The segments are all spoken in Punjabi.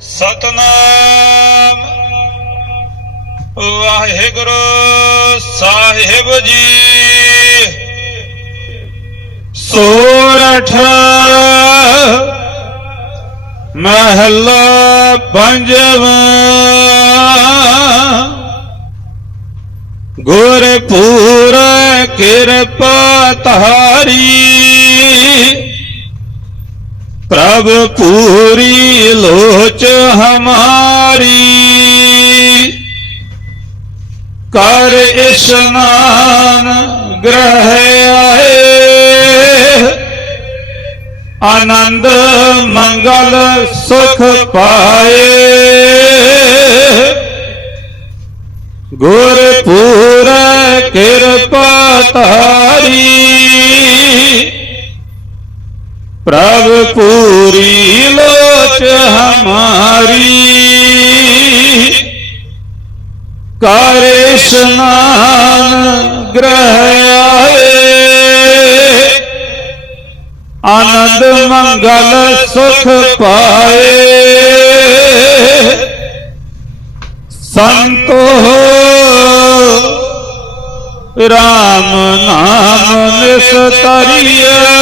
ਸਤਨਾਮ। ਵਾਹਿਗੁਰੂ ਸਾਹਿਬ ਜੀ। ਸੋਰਠ ਮਹਲਾ ਪੰਜਵਾਂ। ਗੁਰ ਪੂਰਾ ਕਿਰਪਾ ਤਾਰੀ ਪ੍ਰਭ ਪੂਰੀ ਲੋਚ ਹਮਾਰੀ। ਕਰ ਇਸ਼ਨਾਨ ਗ੍ਰਹਿ ਆਏ। ਆਨੰਦ ਮੰਗਲ ਸੁਖ ਪਾਏ। ਗੁਰ ਪੂਰਾ ਕਿਰਪਾ ਪ੍ਰਭ ਪੂਰੀ ਲੋਚ ਹਮਾਰੀ। ਕਰ ਇਸ਼ਨਾਨ ਗ੍ਰਹਿ ਆਏ। ਆਨੰਦ ਮੰਗਲ ਸੁਖ ਪਾਏ। ਸੰਤੋ ਰਾਮ ਨਾਮ ਨਿਸਤਰੀਏ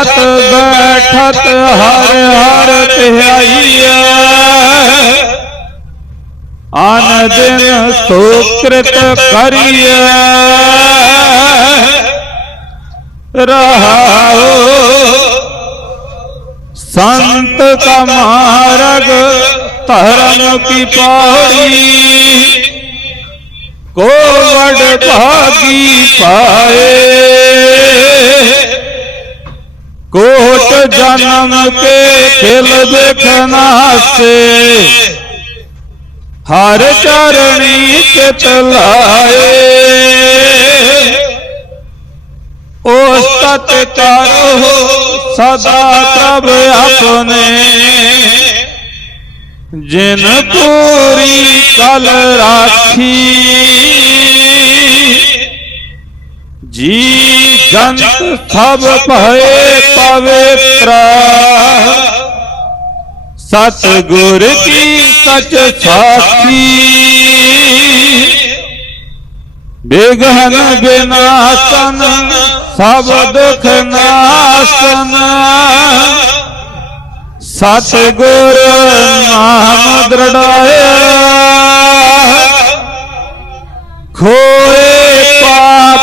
ਉਠਤ ਬੈਠਤ ਹਰ ਹਰ ਧਿਆਈਐ। ਆਨ ਦਿਨ ਸੁਕ੍ਰਿਤ ਕਰੀਐ। ਰਹਾਉ ਸੰਤ ਕਾ ਮਾਰਗ ਧਰਮ ਕੀ ਪੌੜੀ ਕੋ ਵਡ ਭਾਗੀ ਪਾਏ। ਕੋਟ ਜਨਮ ਕੇ ਖਿਲ ਦੇਖਣਾ ਸੇ ਹਰ ਚਰਣੀ ਚਿਤ ਲਾਏ। ਉਸ ਤਤ ਕਰੋ ਸਦਾ ਪ੍ਰਭ ਆਪਣੇ। ਜਿਨ ਪੂਰੀ ਕਲ ਰਾਖੀ। ਜੀ ਜੰਤ ਸਭ ਭਏ ਪਵਿੱਤਰ। ਸਤ ਗੁਰ ਕੀ ਸਚ ਸਾਖੀ। ਬਿਗਹਨ ਬਿਨਾਸਨ ਸਭ ਦੁਖ ਨਾਸਨ। ਸਤ ਗੁਰ ਨਾਮ ਦ੍ਰਿੜਾਇਆ। ਖੋਏ ਪਾਪ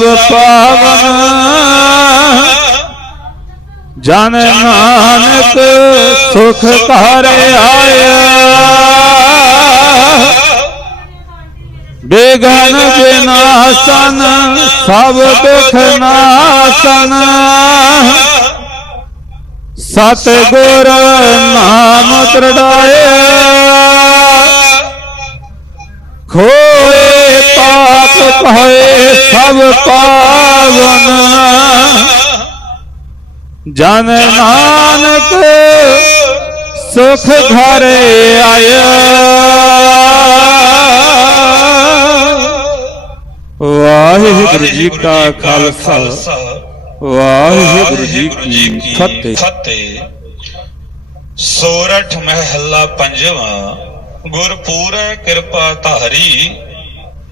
ਕਹੇ ਪਾਵਨ। ਜਨ ਨਾਨਕ ਸੁਖ ਘਰ ਆਇਆ। ਬੇਗਨ ਬਿਨਾਸਨ ਸਭ ਦੁਖ ਨਾਸਨ। ਸਤ ਗੁਰ ਨਾਮ ਤਰੜਾਇਆ। ਖੋਏ ਭਏ ਸਭ ਪਾਵਨ। ਜਨ ਨਾਨਕ ਸੁਖ ਘਰ ਆਇਆ। ਵਾਹਿਗੁਰੂ ਜੀ ਕਾ ਖਾਲਸਾ। ਵਾਹਿਗੁਰੂ ਜੀ ਕੀ ਫਤਿਹ। ਫਤਿਹ ਸੋਰਠ ਮਹਿਲਾ ਪੰਜਵਾਂ ਗੁਰ ਪੂਰੈ ਕਿਰਪਾ ਧਾਰੀ।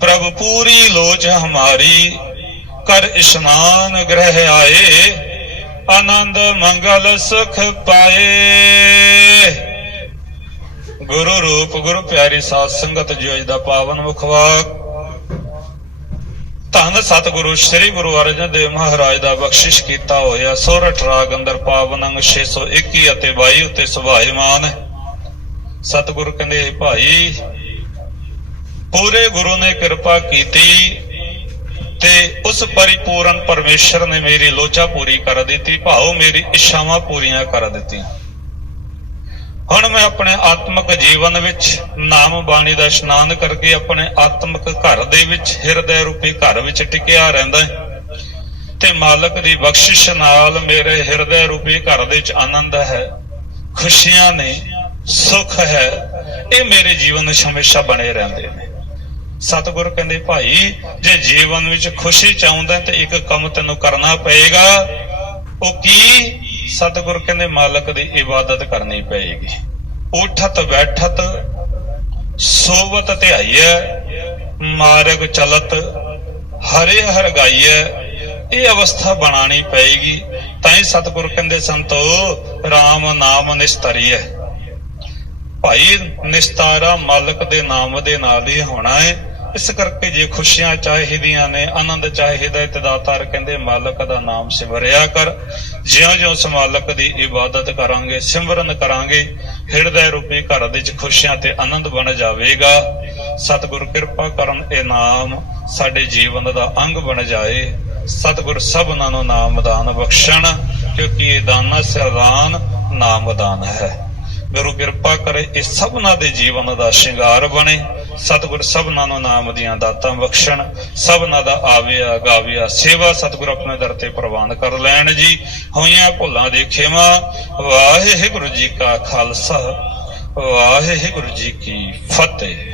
ਪ੍ਰਭ ਪੂਰੀ ਲੋਚ ਹਮਾਰੀ, ਕਰ ਇਸ਼ਨਾਨ ਗ੍ਰਹਿ ਆਏ, ਆਨੰਦ ਮੰਗਲ ਸੁਖ ਪਾਏ। ਗੁਰੂ ਰੂਪ, ਗੁਰੂ ਪਿਆਰੀ ਸਾਧ ਸੰਗਤ ਜੀ ਅੱਜ ਦਾ ਪਾਵਨ ਮੁਖਵਾਕ ਧੰਨ ਸਤਿਗੁਰੂ, ਸ੍ਰੀ ਗੁਰੂ ਅਰਜਨ ਦੇਵ ਮਹਾਰਾਜ ਦਾ ਬਖਸ਼ਿਸ਼ ਕੀਤਾ ਹੋਇਆ ਸੋਰਠ ਰਾਗ ਅੰਦਰ ਪਾਵਨ ਅੰਗ 621 ਅਤੇ 22 ਉਤੇ ਸੁਭਾਇਮਾਨ ਹੈ ਸਤਿਗੁਰੂ ਕਹਿੰਦੇ, ਭਾਈ ਪੂਰੇ ਗੁਰੂ ਨੇ ਕਿਰਪਾ ਕੀਤੀ ਤੇ ਉਸ ਪਰਿਪੂਰਨ ਪਰਮੇਸ਼ਰ ਨੇ ਮੇਰੀ ਲੋਚਾ ਪੂਰੀ ਕਰ ਦਿੱਤੀ, ਭਾਉ ਮੇਰੀ ਇੱਛਾਵਾਂ ਪੂਰੀਆਂ ਕਰ ਦਿੱਤੀਆਂ। ਹੁਣ ਮੈਂ ਆਪਣੇ ਆਤਮਿਕ ਜੀਵਨ ਵਿੱਚ ਨਾਮ ਬਾਣੀ ਦਾ ਇਸ਼ਨਾਨ ਕਰਕੇ ਆਪਣੇ ਆਤਮਿਕ ਘਰ ਦੇ ਵਿੱਚ, ਹਿਰਦੇ ਰੂਪੀ ਘਰ ਵਿੱਚ ਟਿਕਿਆ ਰਹਿੰਦਾ ਹਾਂ ਤੇ ਮਾਲਕ ਦੀ ਬਖਸ਼ਿਸ਼ ਨਾਲ ਮੇਰੇ ਹਿਰਦੇ ਰੂਪੀ ਘਰ ਦੇ ਵਿੱਚ ਆਨੰਦ ਹੈ, ਖੁਸ਼ੀਆਂ ਨੇ, ਸੁੱਖ ਹੈ, ਇਹ ਮੇਰੇ ਜੀਵਨ ਵਿੱਚ ਹਮੇਸ਼ਾ ਬਣੇ ਰਹਿੰਦੇ ਨੇ। ਸਤਿਗੁਰ ਕਹਿੰਦੇ, ਭਾਈ, ਜੇ ਜੀਵਨ ਵਿੱਚ ਖੁਸ਼ੀ ਚਾਹੁੰਦਾ ਤੇ ਇੱਕ ਕੰਮ ਤੈਨੂੰ ਕਰਨਾ ਪਏਗਾ। ਉਹ ਕੀ? ਸਤਿਗੁਰ ਕਹਿੰਦੇ, ਮਾਲਕ ਦੀ ਇਬਾਦਤ ਕਰਨੀ ਪਏਗੀ। ਉਠਤ, ਬੈਠਤ, ਸੋਵਤ, ਧਿਆਈਐ, ਮਾਰਗ ਚਲਤ ਹਰੇ ਹਰ ਗਾਈਐ, ਇਹ ਅਵਸਥਾ ਬਣਾਣੀ ਪਏਗੀ। ਤਾਂ ਹੀ ਸਤਿਗੁਰ ਕਹਿੰਦੇ, ਸੰਤੋ RAM ਨਾਮ ਨਿਸਤਰੀਐ। ਭਾਈ, ਨਿਸਤਾਰਾ ਮਾਲਕ ਦੇ ਨਾਮ ਦੇ ਨਾਲ ਹੀ ਹੋਣਾ ਹੈ ਇਸ ਕਰਕੇ ਜੇ ਖੁਸ਼ੀਆਂ ਚਾਹੀਦੀਆਂ ਨੇ, ਆਨੰਦ ਚਾਹੀਦਾ ਹੈ ਤੇ ਦਾਤਾਰ ਕਹਿੰਦੇ, ਮਾਲਕ ਦਾ ਨਾਮ ਸਿਮਰਿਆ ਕਰ। ਜਿਉਂ-ਜਿਉਂ ਉਸ ਮਾਲਕ ਦੀ ਇਬਾਦਤ ਕਰਾਂਗੇ, ਸਿਮਰਨ ਕਰਾਂਗੇ, ਹਿਰਦੇ ਰੂਪੀ ਘਰ ਦੇ ਵਿੱਚ ਖੁਸ਼ੀਆਂ ਤੇ ਆਨੰਦ ਬਣ ਜਾਵੇਗਾ। ਸਤਿਗੁਰ ਕਿਰਪਾ ਕਰਨ ਇਹ ਨਾਮ ਸਾਡੇ ਜੀਵਨ ਦਾ ਅੰਗ ਬਣ ਜਾਏ। ਸਤਿਗੁਰ ਸਭਨਾਂ ਨੂੰ ਨਾਮਦਾਨ ਬਖਸ਼ਣ, ਕਿਉਂਕਿ ਇਹ ਦਾਨਾ ਸਰਦਾਨ ਨਾਮਦਾਨ ਹੈ। ਗੁਰੂ ਕਿਰਪਾ ਕਰੇ, ਇਹ ਸਭਨਾ ਦੇ ਜੀਵਨ ਦਾ ਸ਼ਿੰਗਾਰ ਬਣੇ। ਸਤਿਗੁਰ ਸਭਨਾਂ ਨੂੰ ਨਾਮ ਦੀਆਂ ਦਾਤਾਂ ਬਖਸ਼ਣ। ਸਭਨਾਂ ਦਾ ਆਵਿਆ ਗਾਵਿਆ ਸੇਵਾ ਸਤਿਗੁਰ ਆਪਣੇ ਦਰ ਤੇ ਪ੍ਰਵਾਨ ਕਰ ਲੈਣ ਜੀ। ਹੋਈਆਂ ਭੁੱਲਾਂ ਦੇ ਖੇਮਾ, ਵਾਹਿਗੁਰੂ ਜੀ ਕਾ ਖਾਲਸਾ, ਵਾਹਿਗੁਰੂ ਜੀ ਕੀ ਫਤਿਹ।